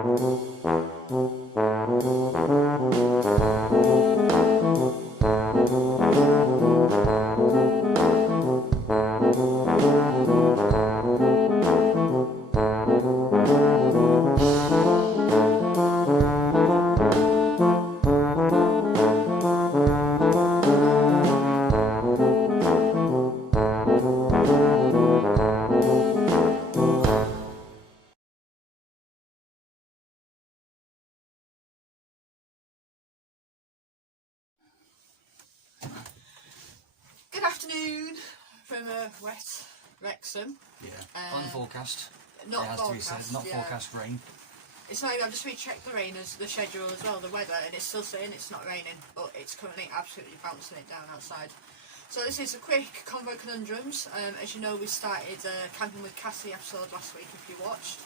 Good afternoon from wet Wrexham. Yeah, unforecast. Not it has forecast, to be said, not forecast rain. It's not even, I've just rechecked the rain as the schedule as well, the weather, and it's still saying it's not raining, but it's currently absolutely bouncing it down outside. So this is a quick Convoy Conundrums. As you know, we started Camping with Cassi episode last week if you watched.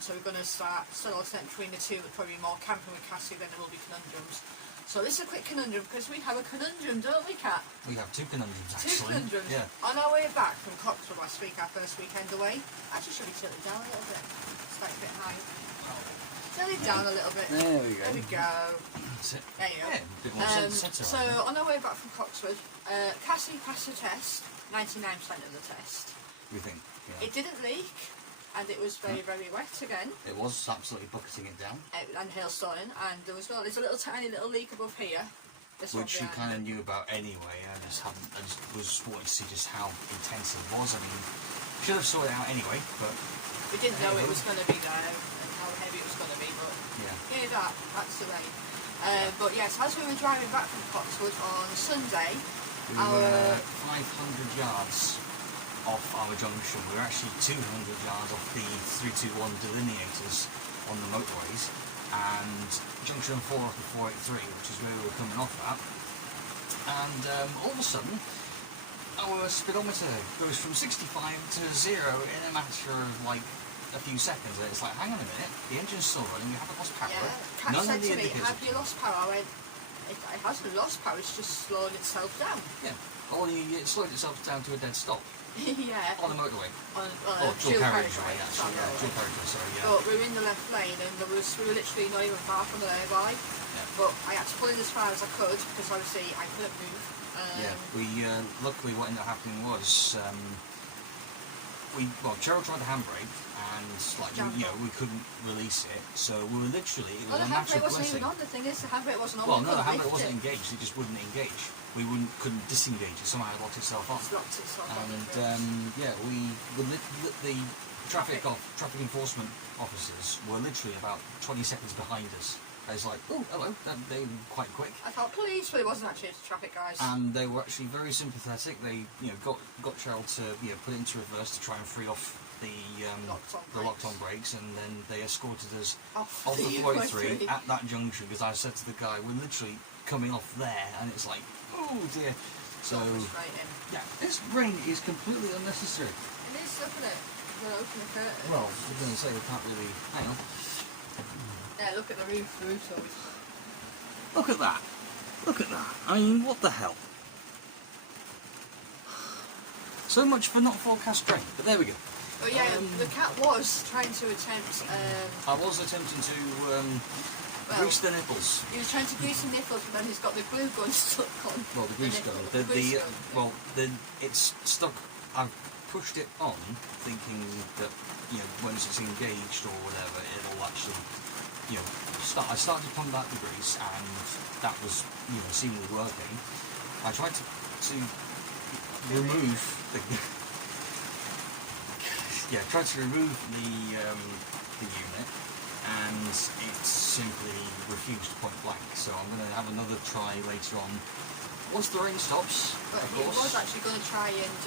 So we're going to still alternate between the two, but probably more Camping with Cassi than there will be Conundrums. So this is a quick conundrum because we have a conundrum, don't we, Kat? We have two conundrums actually. Two conundrums. Yeah. On our way back from Coxwood last week, our first weekend away. Actually, should we tilt it down a little bit? It's like a bit high. Tilt it down a little bit. There we go. There we go. That's it. There you go. Yeah, a bit more sense. So on our way back from Coxwood, Cassi passed the test, 99% of the test. We think. Yeah. It didn't leak, and it was very, very wet again. It was absolutely bucketing it down. And hailstoning, and there's a little tiny little leak above here. Which you kind of knew about anyway. I just was wanting to see just how intense it was. I mean, should have sorted it out anyway, but we didn't know it was going to be there and how heavy it was going to be. But yeah, that's the rain. But yes, as we were driving back from Coxwood on Sunday, we were 500 yards off our junction. We were actually 200 yards off the 321 delineators on the motorways. And junction 4 off the 483, which is where we were coming off at, and all of a sudden our speedometer goes from 65 to 0 in a matter of like a few seconds. It's like, hang on a minute, the engine's still running, we haven't lost power. Yeah, Kat said to me, have you lost power? I went, it hasn't lost power, it's just slowing itself down. Yeah, it slowed itself down to a dead stop. Yeah. On the motorway. On dual carriageway, actually. Yeah, dual carriageway, sorry, yeah. But we were in the left lane and we were literally not even far from the nearby. Yeah. But I had to pull in as far as I could because obviously I couldn't move. Yeah, luckily what ended up happening was Cheryl tried the handbrake and we couldn't release it, so we were literally, it was a matter of blessing. The handbrake wasn't even on, the thing is the handbrake wasn't on. Well, no, the handbrake wasn't engaged, it just wouldn't engage. We couldn't disengage it, somehow it locked itself on. It's locked itself on. And the traffic enforcement officers were literally about 20 seconds behind us. I was like, oh, hello, they were quite quick. I thought police, but it wasn't actually traffic guys. And they were actually very sympathetic. They, got Cheryl to, put it into reverse to try and free off the locked-on brakes, and then they escorted us off the 483 at that junction, because I said to the guy, we're literally coming off there, and it's like, oh dear. So, yeah, this rain is completely unnecessary. It is, isn't it? We'll open the curtain. Well, I was going to say we can't really, hang on. Yeah, look at the roof, Look at that. Look at that. I mean, what the hell? So much for not forecast rain, but there we go. But yeah, the cat was trying to attempt... I was attempting to grease the nipples. He was trying to grease the nipples, but then he's got the glue gun stuck on. Well, the grease gun. It's stuck. I've pushed it on, thinking that, once it's engaged or whatever, it'll actually, start. I started to pump out the grease, and that was, seemingly working. I tried to remove the... tried to remove the unit, and it simply refused point blank. So I'm going to have another try later on once the rain stops. But he was actually going to try and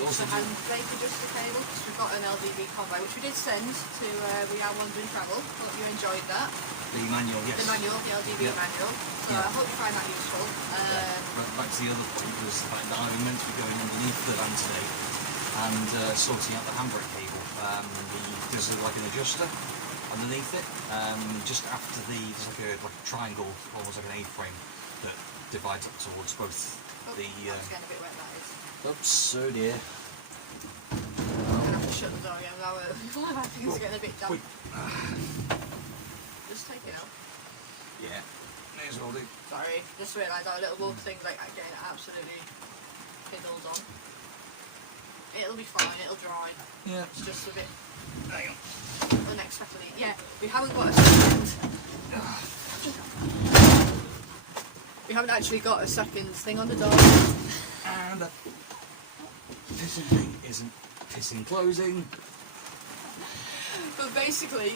use the handbrake adjuster cable, because we've got an LDV Convoy, which we did send to We Are Wandering Travel. Hope you enjoyed that. The manual, yes. The manual, the LDV manual. So I hope you find that useful. Back to the other point was the fact that I'm meant to be going underneath the van today and sorting out the handbrake cable. There's like an adjuster underneath it, just after there's like a triangle, almost like an A-frame, that divides up towards both the... That's getting a bit wet, that is. Oops, oh dear. I'm going to have to shut the door again, now I think it's getting a bit damp. just take it out. Yeah, may as well do. Sorry, just realised our little wolf thing's like getting absolutely fiddled on. It'll be fine, it'll dry. Yeah. It's just a bit Hang on. unexpectedly. Yeah, we haven't got a second. We haven't actually got a second thing on the door. And the pissing thing isn't pissing closing. But basically,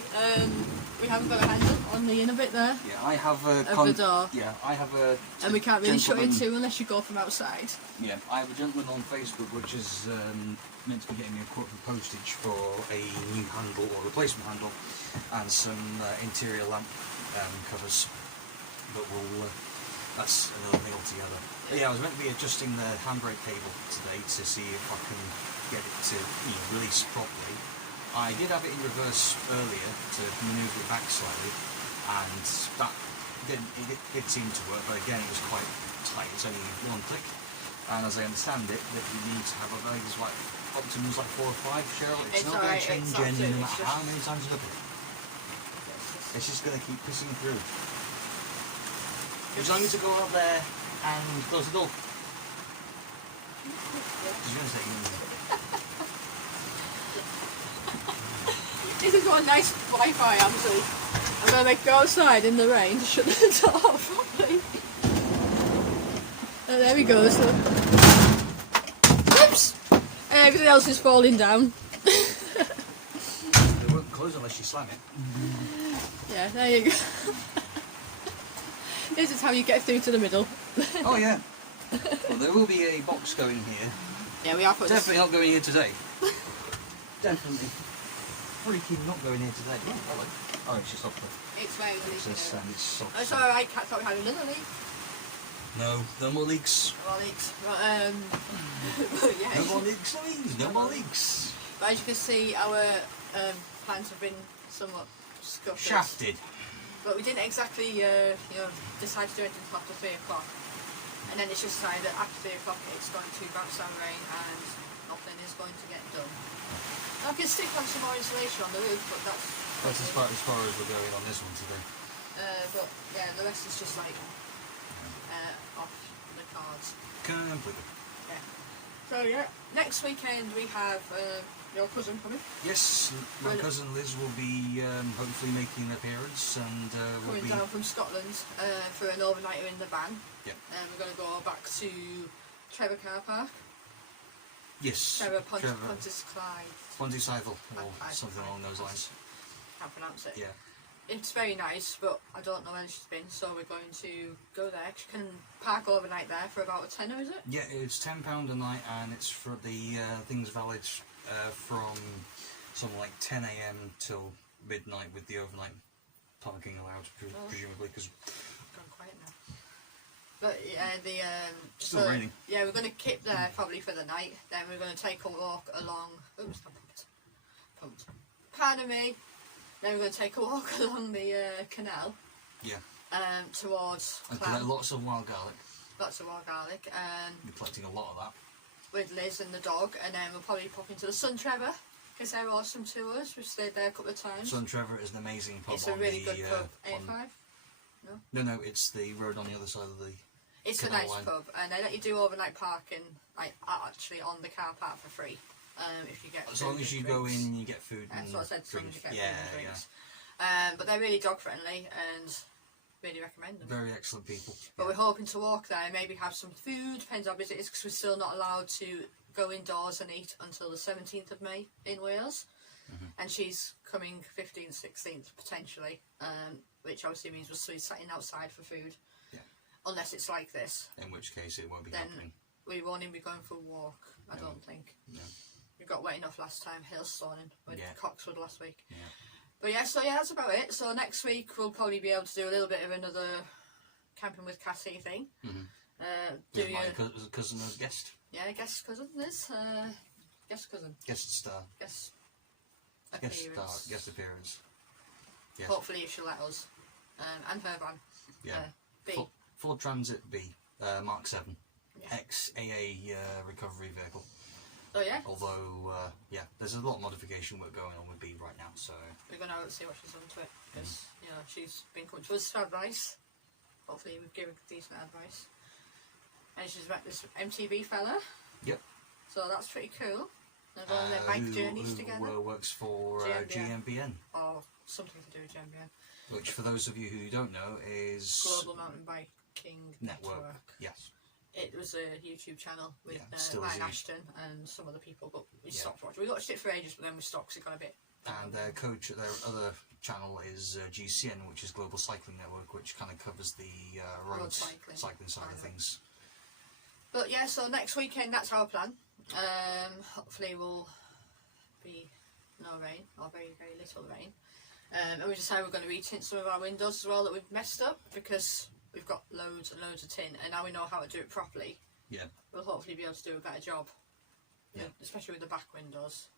we haven't got a handle on the inner bit there. Yeah, I have a of the door. Yeah, I have a. And we can't really shut it gentleman- too unless you go from outside. Yeah, I have a gentleman on Facebook which is meant to be getting me a quote for postage for a new handle or replacement handle and some interior lamp covers. But we'll. That's another thing altogether. But yeah, I was meant to be adjusting the handbrake cable today to see if I can get it to release properly. I did have it in reverse earlier to manoeuvre it back slightly, and that did seem to work, but again it was quite tight. It's only one click, and as I understand it, that you need to have a value like optimum's like 4 or 5. Cheryl, it's not going to change engine no matter how many times you look at it. It's just going to keep pissing through. As long as you go out there and close the door. You're going to say This is what nice Wi-Fi actually. I'm going to make go outside in the rain to shut the door properly. Oh, there he goes. Whoops! Everything else is falling down. They won't close unless you slam it. Yeah, there you go. This is how you get through to the middle. Oh yeah. Well, there will be a box going here. Yeah, we are putting Definitely not going here today. Definitely. Freaking not going here today. Oh, hello. Oh, it's just off the. It's very It's leaky. it's soft. It's alright, I thought we had another leak. No, no more leaks. Well, leaks. But, but yeah. No more leaks, please. No more leaks. But as you can see, our plans have been somewhat scuffed. Shafted. But we didn't exactly, decide to do anything until after 3 o'clock. And then it's just decided that after 3 o'clock it's going to bounce down rain and nothing is going to get done. I can stick on some more insulation on the roof, but that's That's as far as we're going on this one today. but yeah, the rest is just like off the cards. Completely. Yeah. So yeah, next weekend we have your cousin coming. Yes, my cousin Liz will be hopefully making an appearance, and we'll Coming be down from Scotland for an overnighter in the van. Yep. We're going to go back to Trevor Car Park. Yes. Trevor Pontus Clyde. Pontycycle or Clyde. something along those lines. Can't pronounce it. Yeah. It's very nice, but I don't know when she's been, so we're going to go there. She can park overnight there for about a tenner, is it? Yeah, it's £10 a night, and it's for the things valid from something like 10 AM till midnight, with the overnight parking allowed, presumably, because Gone quiet now. But yeah, Still raining. Yeah, we're going to keep there probably for the night. Then we're going to take a walk along. Oops, I pumped. Pardon me. Then we're going to take a walk along the canal. yeah, Towards and Clam. collect lots of wild garlic. Lots of wild garlic. We're collecting a lot of that. With Liz and the dog, and then we'll probably pop into the Sun Trevor because they're awesome to us. We've stayed there a couple of times. Sun Trevor is an amazing pub. It's a on really the, good pub. on- A5? No, it's the road on the other side of the. It's a Canal nice line. pub, and they let you do overnight parking, like actually on the car park for free. If you get. As food long as and you go drinks. in, you get food and That's what I said. As long as drink. you get Yeah, food and yeah. drinks. But they're really dog friendly and really recommend them. Very excellent people. But yeah. we're hoping to walk there, maybe have some food. Depends how busy it is, because we're still not allowed to go indoors and eat until the 17th of May in Wales. And she's coming 15th, 16th potentially, which obviously means we're sitting outside for food. Yeah. Unless it's like this, In which case, it won't be then happening. we won't even be going for a walk. I don't think. No. We got wet enough last time, hailstorming with Yeah. Coxwood last week. Yeah. But yeah, so yeah, that's about it. So next week we'll probably be able to do a little bit of another camping with Cassi thing. Do With you? my cousin as guest. Yeah, guest cousin, Liz. Guest cousin. Guest star. Guest Guest star. appearance. Guest appearance. Yes. Hopefully, if she'll let us. And her van. Yeah. B. Ford Transit B, Mark 7. Yeah. Ex-AA recovery vehicle. So yeah, Although, yeah, there's a lot of modification work going on with Bee right now, so... we're going to see what she's done to it, because, you know, she's been coming to us for advice. Hopefully we've given decent advice. And she's met this MTV fella. Yep. So that's pretty cool. They're going on their bike journeys together. Who works for GMBN. Or something to do with GMBN. Which, for those of you who don't know, is... Global Mountain Biking Network. Yes. It was a YouTube channel with still Ryan is. Ashton and some other people, but we stopped watching. We watched it for ages, but then we stopped because it got a bit... And their other channel is GCN, which is Global Cycling Network, which kind of covers the road cycling side of things. But yeah, so next weekend, that's our plan. Hopefully we'll be no rain, or very, very little rain. And we decided we're going to retint some of our windows as well that we've messed up, because we've got loads and loads of tin, and now we know how to do it properly. Yeah. We'll hopefully be able to do a better job. Yeah. Especially with the back windows.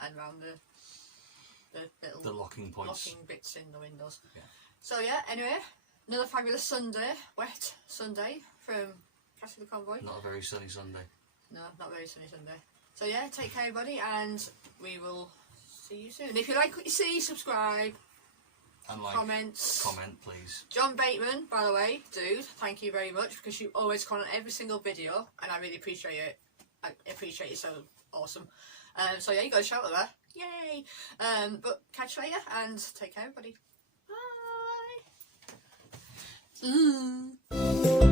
And around the little locking points. Locking bits in the windows. Yeah. So yeah, anyway, another fabulous Sunday, wet Sunday from Cassi the Convoy. Not a very sunny Sunday. No, not very sunny Sunday. So yeah, take care everybody, and we will see you soon. If you like what you see, subscribe. And like, comment, please. John Bateman, by the way, dude, thank you very much, because you always comment every single video, and I really appreciate it. I appreciate you, so awesome. So yeah, you got a shout out there. Yay! But catch you later, and take care everybody. Bye!